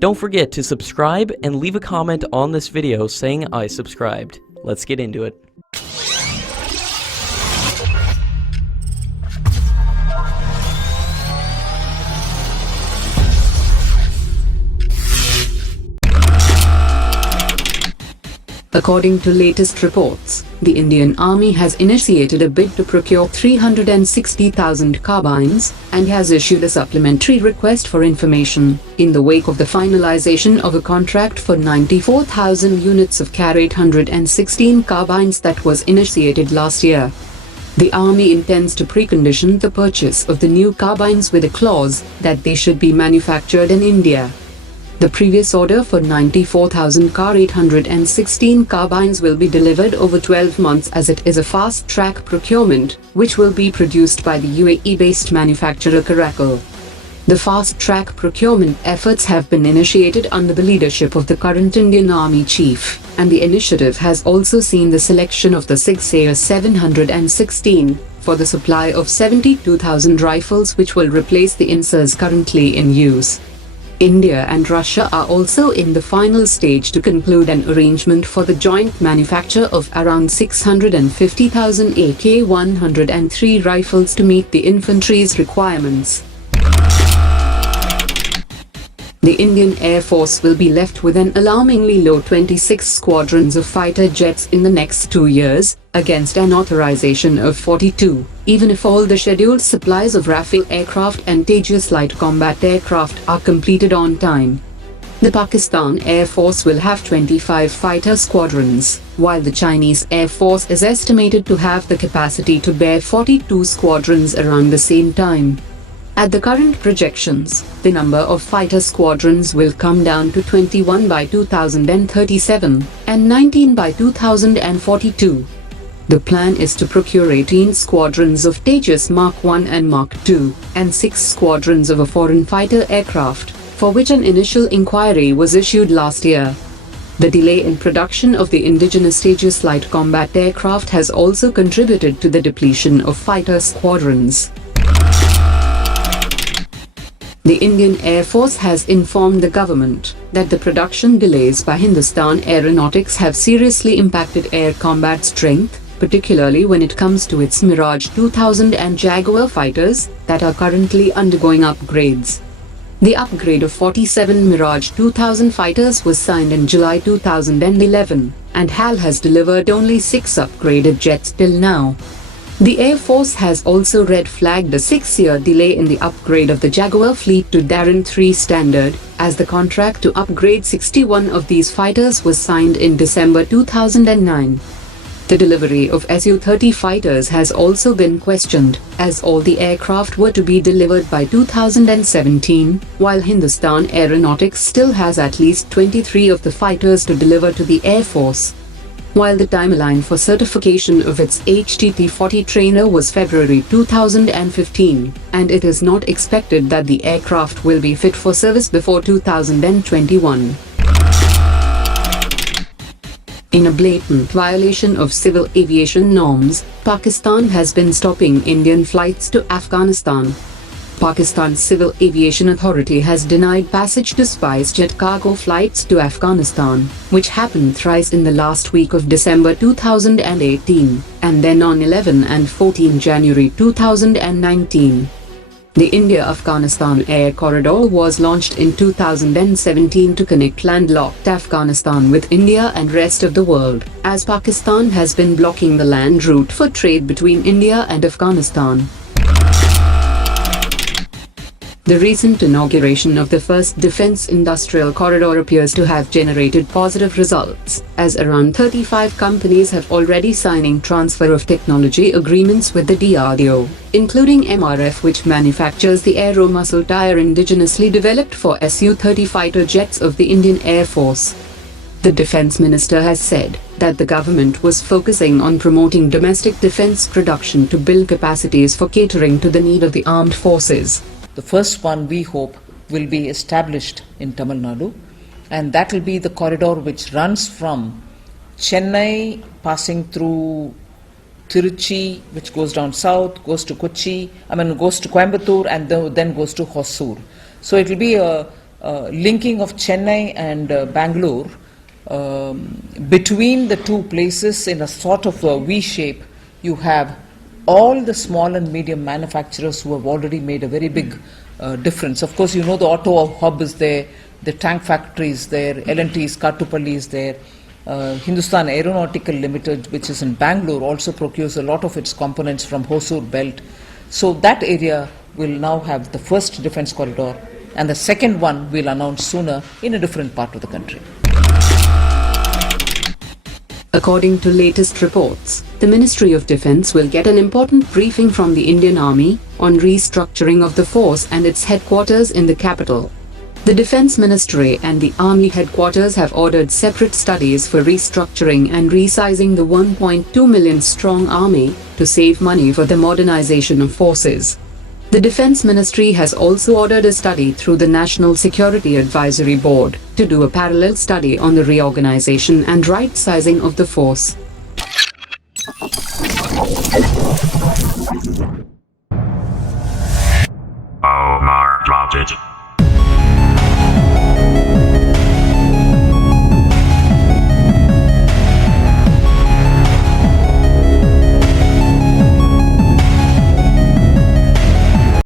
Don't forget to subscribe and leave a comment on this video saying I subscribed. Let's get into it. According to latest reports, the Indian Army has initiated a bid to procure 360,000 carbines and has issued a supplementary request for information in the wake of the finalization of a contract for 94,000 units of Kar 816 carbines that was initiated last year. The Army intends to precondition the purchase of the new carbines with a clause that they should be manufactured in India. The previous order for 94,000 Kar 816 carbines will be delivered over 12 months as it is a fast-track procurement, which will be produced by the UAE-based manufacturer Caracal. The fast-track procurement efforts have been initiated under the leadership of the current Indian Army Chief, and the initiative has also seen the selection of the SIG Sayre 716 for the supply of 72,000 rifles which will replace the INSAs currently in use. India and Russia are also in the final stage to conclude an arrangement for the joint manufacture of around 650,000 AK-103 rifles to meet the infantry's requirements. The Indian Air Force will be left with an alarmingly low 26 squadrons of fighter jets in the next 2 years, against an authorization of 42, even if all the scheduled supplies of Rafale aircraft and Tejas light combat aircraft are completed on time. The Pakistan Air Force will have 25 fighter squadrons, while the Chinese Air Force is estimated to have the capacity to bear 42 squadrons around the same time. At the current projections, the number of fighter squadrons will come down to 21 by 2037 and 19 by 2042. The plan is to procure 18 squadrons of Tejas Mark I and Mark II, and 6 squadrons of a foreign fighter aircraft, for which an initial inquiry was issued last year. The delay in production of the indigenous Tejas light combat aircraft has also contributed to the depletion of fighter squadrons. The Indian Air Force has informed the government that the production delays by Hindustan Aeronautics have seriously impacted air combat strength, particularly when it comes to its Mirage 2000 and Jaguar fighters that are currently undergoing upgrades. The upgrade of 47 Mirage 2000 fighters was signed in July 2011, and HAL has delivered only 6 upgraded jets till now. The Air Force has also red-flagged a 6-year delay in the upgrade of the Jaguar fleet to Darren 3 standard, as the contract to upgrade 61 of these fighters was signed in December 2009. The delivery of Su-30 fighters has also been questioned, as all the aircraft were to be delivered by 2017, while Hindustan Aeronautics still has at least 23 of the fighters to deliver to the Air Force. While the timeline for certification of its HTT-40 trainer was February 2015, and it is not expected that the aircraft will be fit for service before 2021. In a blatant violation of civil aviation norms, Pakistan has been stopping Indian flights to Afghanistan. Pakistan's Civil Aviation Authority has denied passage to SpiceJet cargo flights to Afghanistan, which happened thrice in the last week of December 2018, and then on 11 and 14 January 2019. The India-Afghanistan Air Corridor was launched in 2017 to connect landlocked Afghanistan with India and rest of the world, as Pakistan has been blocking the land route for trade between India and Afghanistan. The recent inauguration of the first Defence Industrial Corridor appears to have generated positive results, as around 35 companies have already signing transfer of technology agreements with the DRDO, including MRF, which manufactures the Aero Muscle tire indigenously developed for Su-30 fighter jets of the Indian Air Force. The Defence Minister has said that the government was focusing on promoting domestic defence production to build capacities for catering to the need of the armed forces. The first one, we hope, will be established in Tamil Nadu, and that will be the corridor which runs from Chennai, passing through Tiruchi, which goes down south, goes to Kochi, goes to Coimbatore, and then goes to Hosur. So it will be a linking of Chennai and Bangalore. Between the two places, in a sort of a V shape, you have all the small and medium manufacturers who have already made a very big difference. Of course, you know, the auto hub is there, the tank factory is there, L&T's Kattupalli is there. Hindustan Aeronautical Limited, which is in Bangalore, also procures a lot of its components from Hosur belt. So that area will now have the first defence corridor, and the second one we'll announce sooner in a different part of the country. According to latest reports, the Ministry of Defence will get an important briefing from the Indian Army on restructuring of the force and its headquarters in the capital. The Defence Ministry and the Army headquarters have ordered separate studies for restructuring and resizing the 1.2 million strong army to save money for the modernization of forces. The Defence Ministry has also ordered a study through the National Security Advisory Board to do a parallel study on the reorganization and right-sizing of the force.